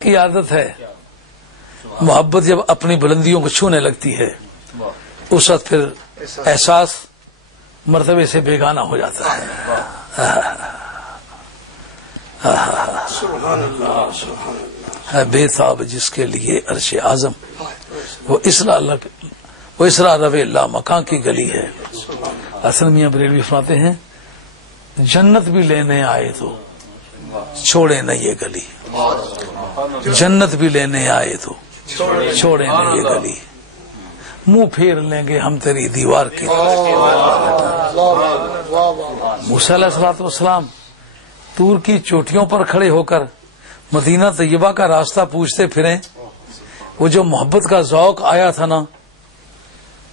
کی عادت ہے محبت جب اپنی بلندیوں کو چھونے لگتی ہے اس وقت پھر احساس مرتبے سے بیگانہ ہو جاتا ہے بے تاب جس کے لیے عرش اعظم وہ اسرا روے لا مکان کی گلی ہے. حسن میاں بریلوی فرماتے ہیں جنت بھی لینے آئے تو چھوڑے نہ یہ گلی، جنت بھی لینے آئے تو چھوڑے نہ یہ گلی، منہ پھیر لیں گے ہم تیری دیوار کی. موسیٰ علیہ الصلوۃ والسلام طور کی چوٹیوں پر کھڑے ہو کر مدینہ طیبہ کا راستہ پوچھتے پھریں، وہ جو محبت کا ذوق آیا تھا نا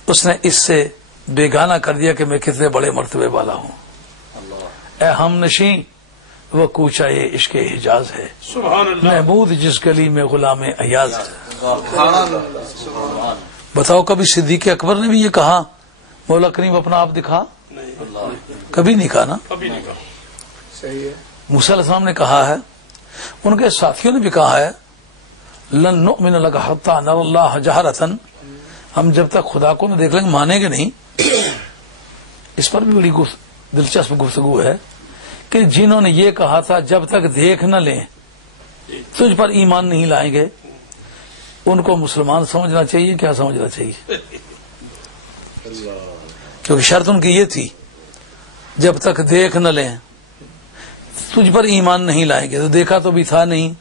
اس نے اس سے بیگانہ کر دیا کہ میں کتنے بڑے مرتبے والا ہوں. اے ہم نشیں وہ کوچہ یہ عشق حجاز ہے، محمود جس گلی میں غلام ایاز ہے. بتاؤ کبھی صدیق اکبر نے بھی یہ کہا مولا کریم اپنا آپ دکھا؟ کبھی نہیں کہا نا. موسیٰ علیہ السلام نے کہا ہے، ان کے ساتھیوں نے بھی کہا ہے لن نؤمن لک حتی نری اللہ جہرۃ، ہم جب تک خدا کو نہ دیکھ لیں گے مانیں گے نہیں. اس پر بھی بڑی دلچسپ گفتگو ہے کہ جنہوں نے یہ کہا تھا جب تک دیکھ نہ لیں تجھ پر ایمان نہیں لائیں گے، ان کو مسلمان سمجھنا چاہیے کیا سمجھنا چاہیے؟ کیونکہ شرط ان کی یہ تھی جب تک دیکھ نہ لیں تجھ پر ایمان نہیں لائیں گے، تو دیکھا تو بھی تھا نہیں.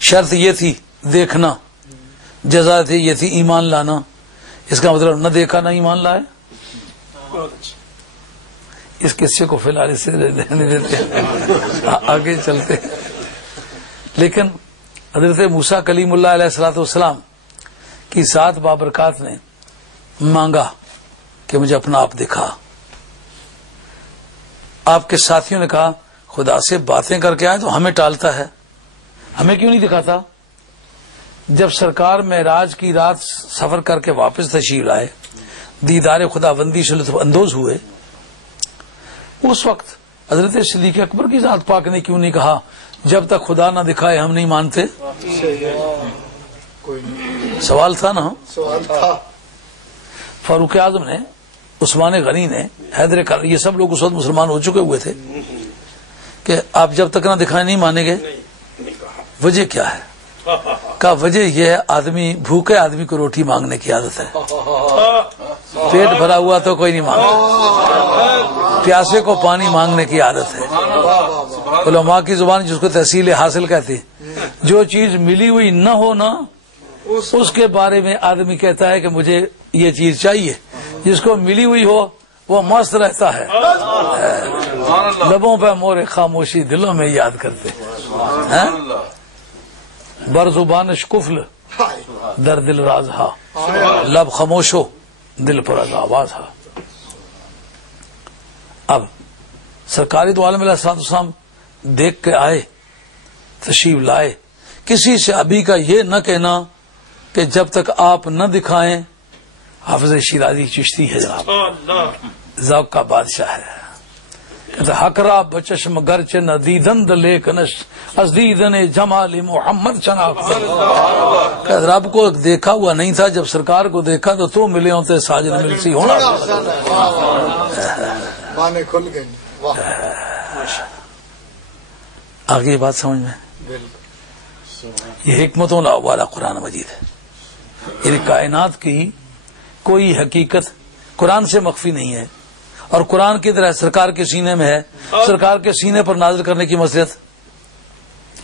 شرط یہ تھی دیکھنا، جزا تھی یہ تھی ایمان لانا. اس کا مطلب نہ دیکھا نہ ایمان لائے. اس قصے کو فی الحال اسے رہنے دیتے ہیں، آگے چلتے ہیں. لیکن حضرت موسیٰ کلیم اللہ علیہ الصلوۃ والسلام کی ذات بابرکات نے مانگا کہ مجھے اپنا آپ دکھا. آپ کے ساتھیوں نے کہا خدا سے باتیں کر کے آئے تو ہمیں ٹالتا ہے، ہمیں کیوں نہیں دکھاتا؟ جب سرکار معراج کی رات سفر کر کے واپس تشریف لائے، دیدار خدا بندی سے لطف اندوز ہوئے، اس وقت حضرت صدیق اکبر کی ذات پاک نے کیوں نہیں کہا جب تک خدا نہ دکھائے ہم نہیں مانتے؟ سوال تھا نا. فاروق اعظم نے، عثمان غنی نے، حیدر یہ سب لوگ اس وقت مسلمان ہو چکے ہوئے تھے کہ آپ جب تک نہ دکھائے نہیں مانیں گے. وجہ کیا ہے؟ کا وجہ یہ ہے آدمی بھوکے آدمی کو روٹی مانگنے کی عادت ہے، پیٹ بھرا ہوا تو کوئی نہیں مانگتا، پیاسے کو پانی مانگنے کی عادت ہے. علماء کی زبان جس کو تحصیل حاصل کہتے ہیں، جو چیز ملی ہوئی نہ ہو نا اس کے بارے میں آدمی کہتا ہے کہ مجھے یہ چیز چاہیے، جس کو ملی ہوئی ہو وہ مست رہتا ہے. لبوں پہ مور خاموشی دلوں میں یاد کرتے ہیں. بر زبانش کفل در دل راز ہا، لب خاموش ہو دل پر آواز ہا. اب سرکاری دو عالم علیہ السلام دیکھ کے آئے، تشریف لائے. کسی سے ابھی کا یہ نہ کہنا کہ جب تک آپ نہ دکھائیں. حافظ شیرازی چشتی ہے جناب، ذوق کا بادشاہ ہے. حقرا بچشم گرچ ندیدند لیکنش از دیدن جمال محمد شناخت. رب کو دیکھا ہوا نہیں تھا، جب سرکار کو دیکھا تو ملے ہوتے ساجن ملسی ہونا. آگے بات سمجھ میں، یہ حکمتوں والا قرآن مجید ہے. یعنی کائنات کی کوئی حقیقت قرآن سے مخفی نہیں ہے، اور قرآن کی طرح سرکار کے سینے میں ہے. سرکار کے سینے پر نازل کرنے کی مصلحت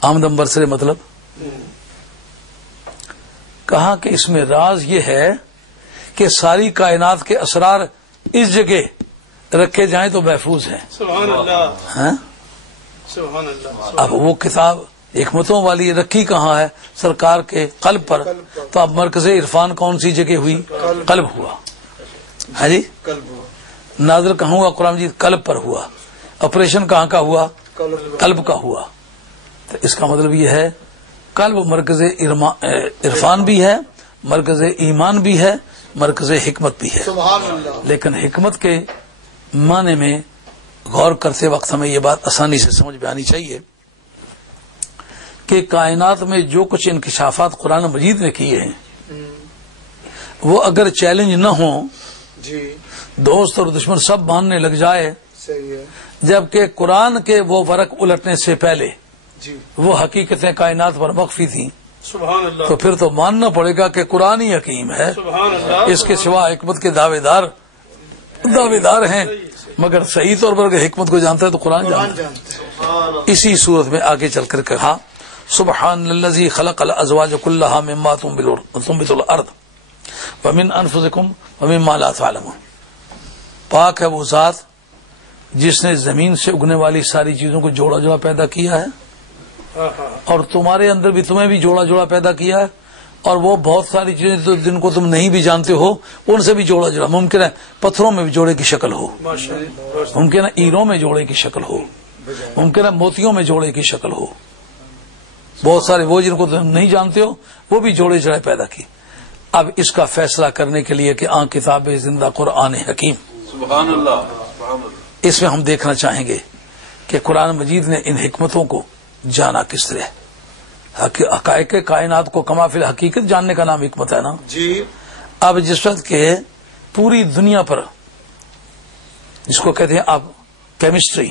آمدم برسر مطلب کہا کہ اس میں راز یہ ہے کہ ساری کائنات کے اسرار اس جگہ رکھے جائیں تو محفوظ ہیں. اب وہ کتاب حکمتوں والی رکھی کہاں ہے؟ سرکار کے قلب پر. تو اب مرکز عرفان کون سی جگہ ہوئی؟ قلب ہوا. ہاں جی، نازل کہاں ہوا؟ قرآن مجید قلب پر ہوا. آپریشن کہاں کا ہوا؟ قلب کا ہوا. تو اس کا مطلب یہ ہے قلب مرکز عرفان بھی ہے، مرکز ایمان بھی ہے، مرکز حکمت بھی ہے. لیکن حکمت کے معنی میں غور کرتے وقت ہمیں یہ بات آسانی سے سمجھ میں آنی چاہیے کہ کائنات میں جو کچھ انکشافات قرآن مجید نے کیے ہیں وہ اگر چیلنج نہ ہوں جی دوست اور دشمن سب ماننے لگ جائے، صحیح ہے جبکہ قرآن کے وہ ورق الٹنے سے پہلے جی وہ حقیقتیں کائنات پر مخفی تھیں، سبحان اللہ تو پھر تو ماننا پڑے گا کہ قرآن ہی حکیم ہے، سبحان اللہ اس کے سوا حکمت کے دعوے دار ہیں، مگر صحیح طور پر اگر حکمت کو جانتا ہے تو قرآن قرآن جانتا ہے۔ جانتے ہیں اسی صورت میں آگے چل کر کہا سبحان الذی خلق الازواج کلها مما تنبت الارض ومن انفسکم ومما لا تعلمون، پاک ہے وہ ذات جس نے زمین سے اگنے والی ساری چیزوں کو جوڑا جوڑا پیدا کیا ہے، اور تمہارے اندر بھی تمہیں بھی جوڑا جوڑا پیدا کیا ہے، اور وہ بہت ساری چیزیں جن کو تم نہیں بھی جانتے ہو ان سے بھی جوڑا جوڑا، ممکن ہے پتھروں میں بھی جوڑے کی شکل ہو، ممکن ہے ایروں میں جوڑے کی شکل ہو، ممکن ہے موتیوں میں جوڑے کی شکل ہو، بہت سارے وہ جن کو تم نہیں جانتے ہو وہ بھی جوڑے جوڑے پیدا کی۔ اب اس کا فیصلہ کرنے کے لیے کہ کتاب زندہ قرآن حکیم، سبحان اللہ، اس میں ہم دیکھنا چاہیں گے کہ قرآن مجید نے ان حکمتوں کو جانا کس طرح، حقائق کائنات کو کما فی الحقیقت جاننے کا نام حکمت ہے نا۔ جی اب جس وقت کہ پوری دنیا پر جس کو کہتے ہیں آپ کیمسٹری،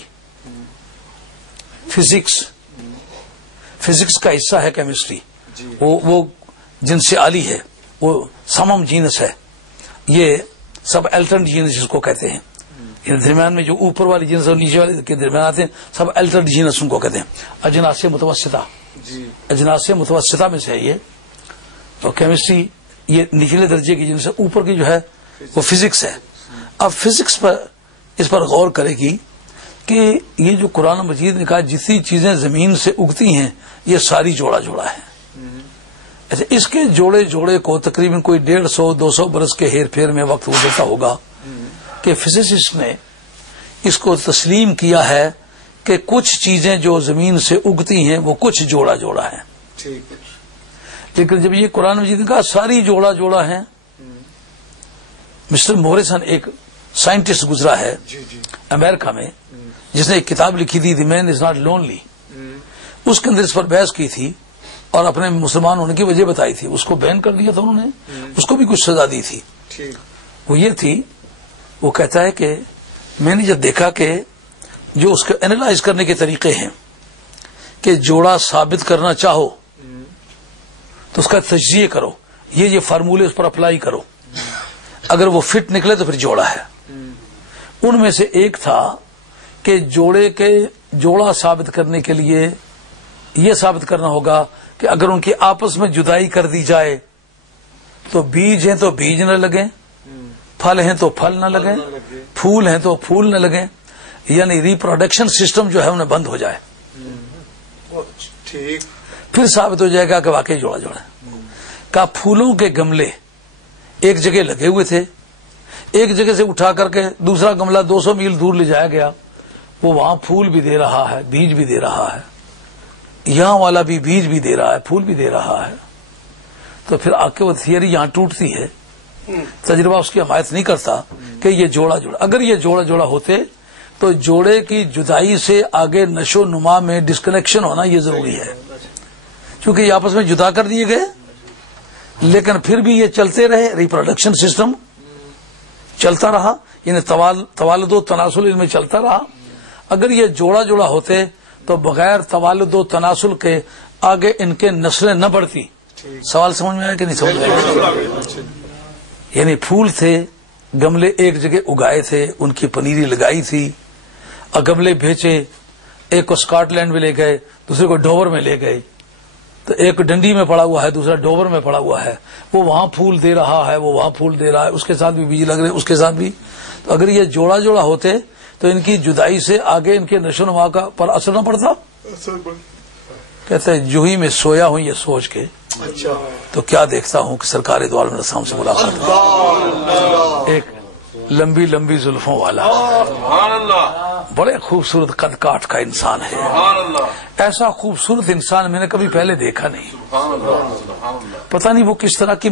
فزکس کا حصہ ہے کیمسٹری، وہ جن سے عالی ہے، وہ سمم جینس ہے، یہ سب الٹرنٹ جینس جس کو کہتے ہیں، یہ درمیان میں جو اوپر والی جینس اور نیچے والے کے درمیان آتے ہیں سب الٹرنٹ جینس ان کو کہتے ہیں، اجناس متوسطہ، جی اجناس متوسطہ میں سے ہے یہ، اور کیمسٹری یہ نچلے درجے کی جن سے اوپر کی جو ہے وہ فزکس ہے۔ اب فزکس پر اس پر غور کرے گی کہ یہ جو قرآن مجید نے کہا جتنی چیزیں زمین سے اگتی ہیں یہ ساری جوڑا جوڑا ہے، ایسے اس کے جوڑے جوڑے کو تقریباً کوئی 150-200 برس کے ہیر پھیر میں وقت گزرتا ہوگا کہ فزسسٹ نے اس کو تسلیم کیا ہے کہ کچھ چیزیں جو زمین سے اگتی ہیں وہ کچھ جوڑا جوڑا ہیں، ٹھیک ہے لیکن جب یہ قرآن مجید نے کہا ساری جوڑا جوڑا ہیں، مسٹر موریسن ایک سائنٹسٹ گزرا ہے جی جی امریکہ میں جس نے ایک کتاب لکھی تھی دی مین از ناٹ لونلی، اس کے اندر اس پر بحث کی تھی اور اپنے مسلمان ہونے کی وجہ بتائی تھی، اس کو بین کر دیا تھا انہوں نے، اس کو بھی کچھ سزا دی تھی، ٹھیک وہ یہ تھی، وہ کہتا ہے کہ میں نے جب دیکھا کہ جو اس کو اینالائز کرنے کے طریقے ہیں کہ جوڑا ثابت کرنا چاہو تو اس کا تجزیہ کرو، یہ فارمولے اس پر اپلائی کرو، اگر وہ فٹ نکلے تو پھر جوڑا ہے۔ ان میں سے ایک تھا کہ جوڑے کے جوڑا ثابت کرنے کے لیے یہ ثابت کرنا ہوگا کہ اگر ان کی آپس میں جدائی کر دی جائے تو بیج ہیں تو بیج نہ لگیں، پھل ہیں تو پھل نہ لگیں، پھول ہیں تو پھول نہ لگیں، یعنی ریپروڈکشن سسٹم جو ہے انہیں بند ہو جائے، ٹھیک پھر ثابت ہو جائے گا کہ واقعی جوڑا جوڑا ہے۔ کہا پھولوں کے گملے ایک جگہ لگے ہوئے تھے، ایک جگہ سے اٹھا کر کے دوسرا گملہ 200 میل دور لے جایا گیا، وہ وہاں پھول بھی دے رہا ہے، بیج بھی دے رہا ہے، یہاں والا بھی بیج بھی دے رہا ہے، پھول بھی دے رہا ہے، تو پھر آ کے وہ تھیوری یہاں ٹوٹتی ہے، تجربہ اس کی حمایت نہیں کرتا کہ یہ جوڑا جوڑا، اگر یہ جوڑا جوڑا ہوتے تو جوڑے کی جدائی سے آگے نشو نما میں ڈسکنیکشن ہونا یہ ضروری ہے، کیونکہ یہ آپس میں جدا کر دیے گئے لیکن پھر بھی یہ چلتے رہے، ریپروڈکشن سسٹم چلتا رہا، یعنی توالد و تناسل ان میں چلتا رہا۔ اگر یہ جوڑا جوڑا ہوتے تو بغیر توالد و تناسل کے آگے ان کے نسلیں نہ بڑھتی۔ سوال سمجھ میں آیا کہ نہیں سمجھ میں آیا؟ یعنی پھول تھے، گملے ایک جگہ اگائے تھے، ان کی پنیری لگائی تھی، اور گملے بھیجے، ایک کو اسکاٹ لینڈ میں لے گئے، دوسرے کو ڈوور میں لے گئے، تو ایک ڈنڈی میں پڑا ہوا ہے، دوسرا ڈوور میں پڑا ہوا ہے، وہ وہاں پھول دے رہا ہے، وہ وہاں پھول دے رہا ہے، اس کے ساتھ بھی بیج لگ رہے، اس کے ساتھ بھی، تو اگر یہ جوڑا جوڑا ہوتے تو ان کی جدائی سے آگے ان کے نشو و نما کا پر اثر نہ پڑتا۔ کہتے ہیں جو ہی میں سویا ہوں یہ سوچ کے تو کیا دیکھتا ہوں کہ سرکار دو عالم السلام سے ملاقات، ایک لمبی لمبی زلفوں والا، بڑے خوبصورت قد کاٹ کا انسان ہے، ایسا خوبصورت انسان میں نے کبھی پہلے دیکھا نہیں، پتہ نہیں وہ کس طرح کی